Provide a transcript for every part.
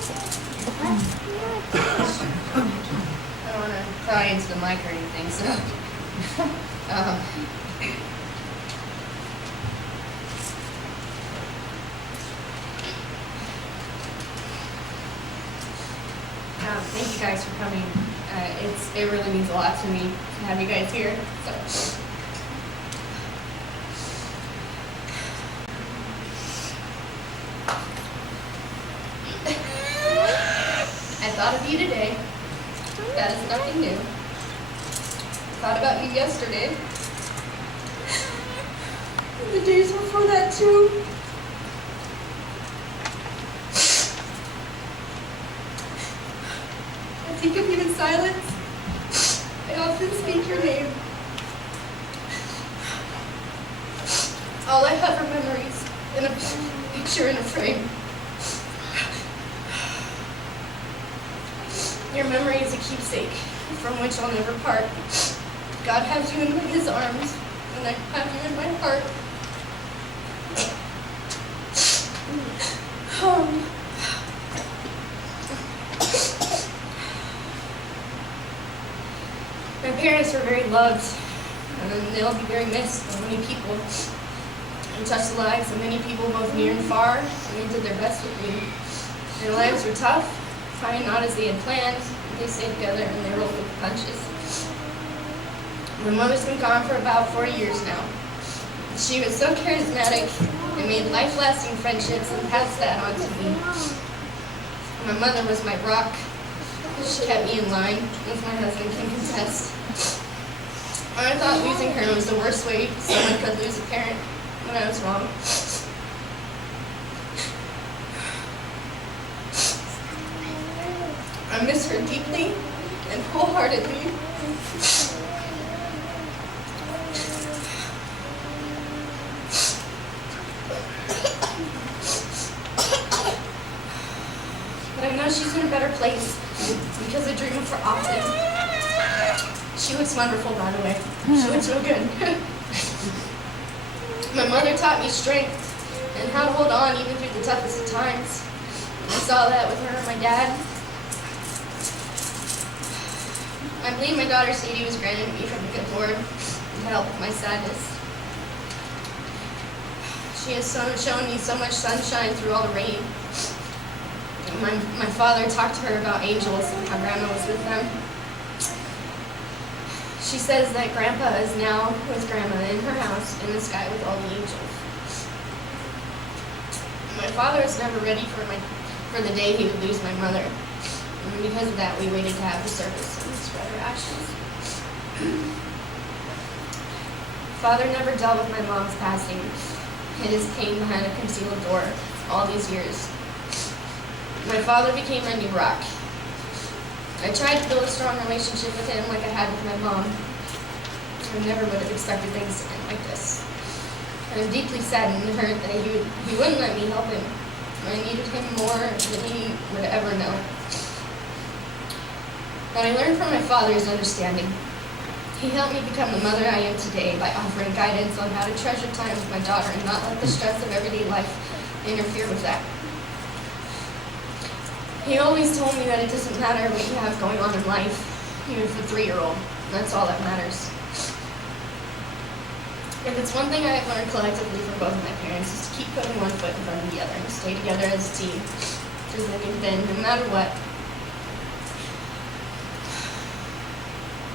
I don't want to cry into the mic or anything, so. um, Thank you guys for coming. It really means a lot to me to have you guys here. So. I thought of you today. That is nothing new. Thought about you yesterday. And the days before that too. I think of you in silence. I often speak your name. All I have are memories and a picture in a frame. Your memory is a keepsake from which I'll never part. God has you in his arms, and I have you in my heart. My parents were very loved, and they'll be very missed by many people. And touched the lives of many people, both near and far, and they did their best with me. Their lives were tough, probably not as they had planned. They stayed together and they rolled with the punches. My mother's been gone for about 4 years now. She was so charismatic and made life-lasting friendships and passed that on to me. My mother was my rock. She kept me in line, as my husband can contest. I thought losing her was the worst way someone could lose a parent, when I was wrong. I miss her deeply and wholeheartedly. But I know she's in a better place because I dream of her often. She looks wonderful, by the way. She looks real good. My mother taught me strength and how to hold on even through the toughest of times. I saw that with her and my dad. I believe my daughter Sadie was granted me from the good Lord to help with my sadness. She has shown me so much sunshine through all the rain. My father talked to her about angels and how Grandma was with them. She says that Grandpa is now with Grandma in her house in the sky with all the angels. My father was never ready for the day he would lose my mother. And because of that, we waited to have the service and spread her ashes. Father never dealt with my mom's passing, hid his pain behind a concealed door all these years. My father became my new rock. I tried to build a strong relationship with him like I had with my mom. I never would have expected things to end like this. I'm deeply saddened and hurt that he wouldn't let me help him. I needed him more than he would ever know. But I learned from my father's understanding. He helped me become the mother I am today by offering guidance on how to treasure time with my daughter and not let the stress of everyday life interfere with that. He always told me that it doesn't matter what you have going on in life, even for a 3-year-old. That's all that matters. If it's one thing I have learned collectively from both of my parents, is to keep putting one foot in front of the other and stay together as a team, through thick and thin, no matter what.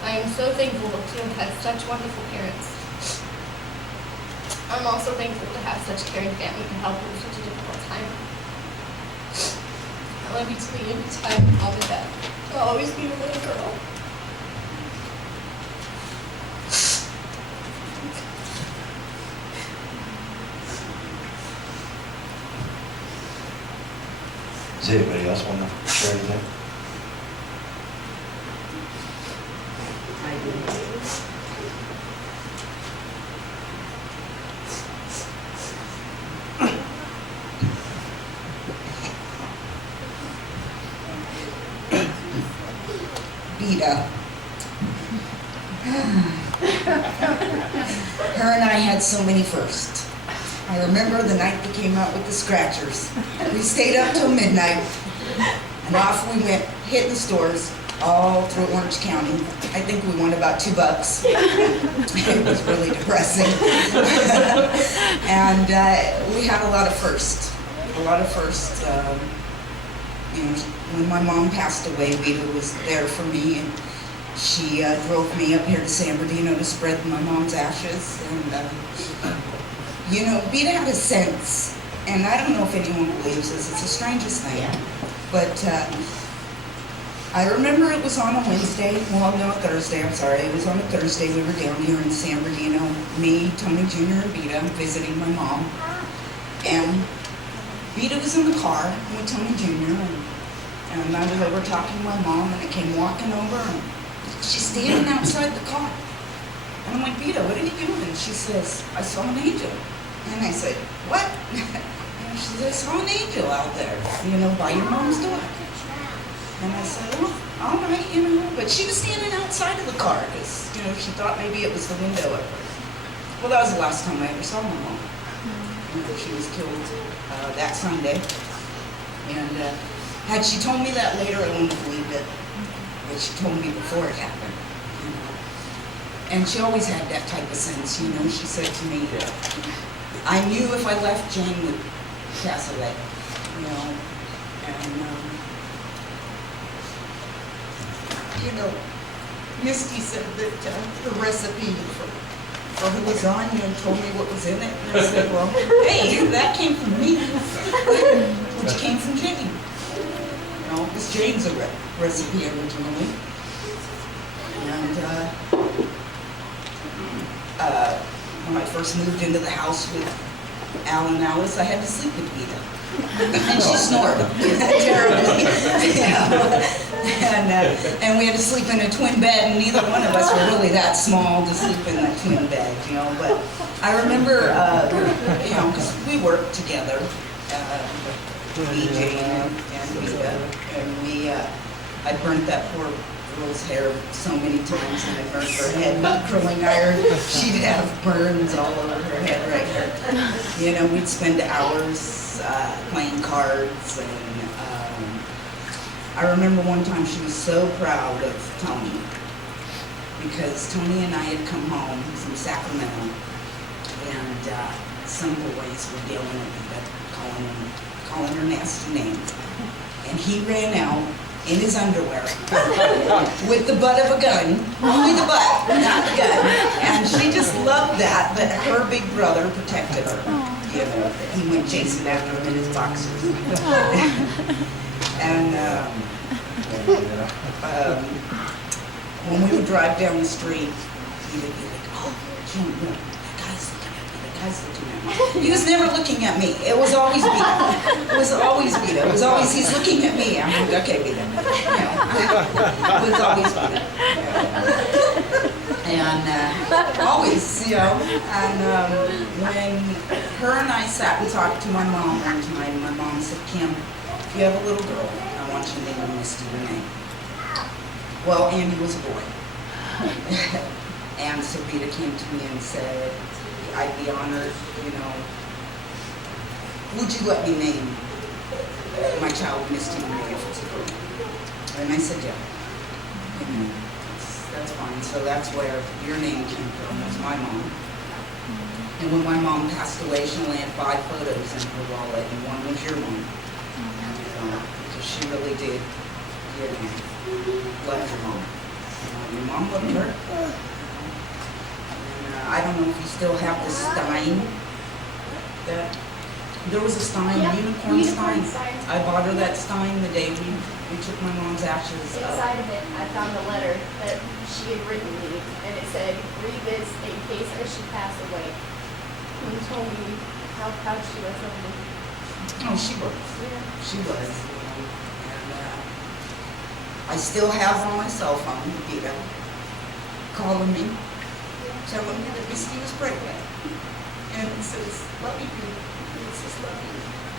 I am so thankful to have had such wonderful parents. I'm also thankful to have such a caring family to help with such a difficult time. I love you to the end of time, Mom and Dad. I'll always be your little girl. Does anybody else want to share anything? Vita. Her and I had so many firsts. I remember the night they came out with the scratchers. We stayed up till midnight, and off we went, hit the stores all through Orange County. I think we won about $2. It was really depressing. And we had a lot of firsts. You know, when my mom passed away, Vita was there for me, and she drove me up here to San Bernardino to spread my mom's ashes. And you know, Vita had a sense, and I don't know if anyone believes this, it's the strangest thing, but I remember it was on a Wednesday, well, no, a Thursday, I'm sorry, it was on a Thursday, we were down here in San Bernardino, me, Tony Jr., and Vita, visiting my mom, and Vita was in the car with Tony Jr., and I was over talking to my mom, and I came walking over, and she's standing outside the car. And I'm like, Vita, what are you doing? And she says, I saw an angel. And I said, what? And she said, I saw an angel out there, you know, by your mom's door. And I said, well, all right, you know. But she was standing outside of the car because, you know, she thought maybe it was the window at first. Well, that was the last time I ever saw my mom. You know, she was killed that Sunday. And had she told me that later, I wouldn't have believed it. But she told me before it happened. You know. And she always had that type of sense, you know. She said to me, I knew if I left, Jane would pass away, you know. And, you know, Misty said that the recipe for the lasagna and told me what was in it. And I said, well, hey, that came from me, which came from Jane. You know, it was Jane's recipe originally. And, when I first moved into the house with Al and Alice, I had to sleep with Vita. And she snored terribly. And we had to sleep in a twin bed, and neither one of us were really that small to sleep in that twin bed, you know. But I remember, you know, because we worked together, DJ and Vita, and I burnt that poor girl's hair so many times, and I burnt her head with curling iron. She'd have burns all over her head right here. You know, we'd spend hours playing cards, and I remember one time she was so proud of Tony, because Tony and I had come home from Sacramento, and some boys were yelling at me, calling her nasty names, and he ran out in his underwear with the butt of a gun, only the butt, not the gun. And she just loved that her big brother protected her. You know, he went chasing after him in his boxers. And when we would drive down the street, he would be like, oh, Jim, look, that guy's looking at me, that guy's looking at me. He was never looking at me. It was always Vita. It was always Vita. It was always, he's looking at me. I'm like, okay, Vita. You know, it was always Vita. And always, you know, and when her and I sat and talked to my mom one time, my mom said, Kim, if you have a little girl, I want you to name her Misty Renee. Well, Andy was a boy. And so Vita came to me and said, I'd be honored, you know, would you let me name my child Misty Renee if it's a girl? And I said, yeah. You know, that's fine. So that's where your name came from. That's my mom. And when my mom passed away, she only had 5 photos in her wallet, and one was your mom. Because she really did, you know, love your mom. Your mom loved her. And I don't know if you still have the Stein. There was a Stein, unicorn Stein. I bought her that Stein the day we took my mom's ashes. Inside of it, I found a letter that she had written me, and it said, read this in case I should pass away. And told me how proud she was of me. Oh, she was. Yeah. She was. And I still have on my cell phone, Vita, calling me, telling me that Misty was pregnant. And it says, love you, Vita. It says, love you.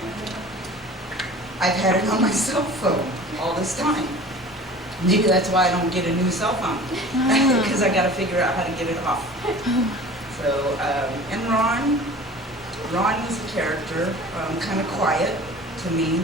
And I've had it on my cell phone all this time. Maybe that's why I don't get a new cell phone, because I got to figure out how to get it off. So, and Ron, Ron was a character, kind of quiet to me.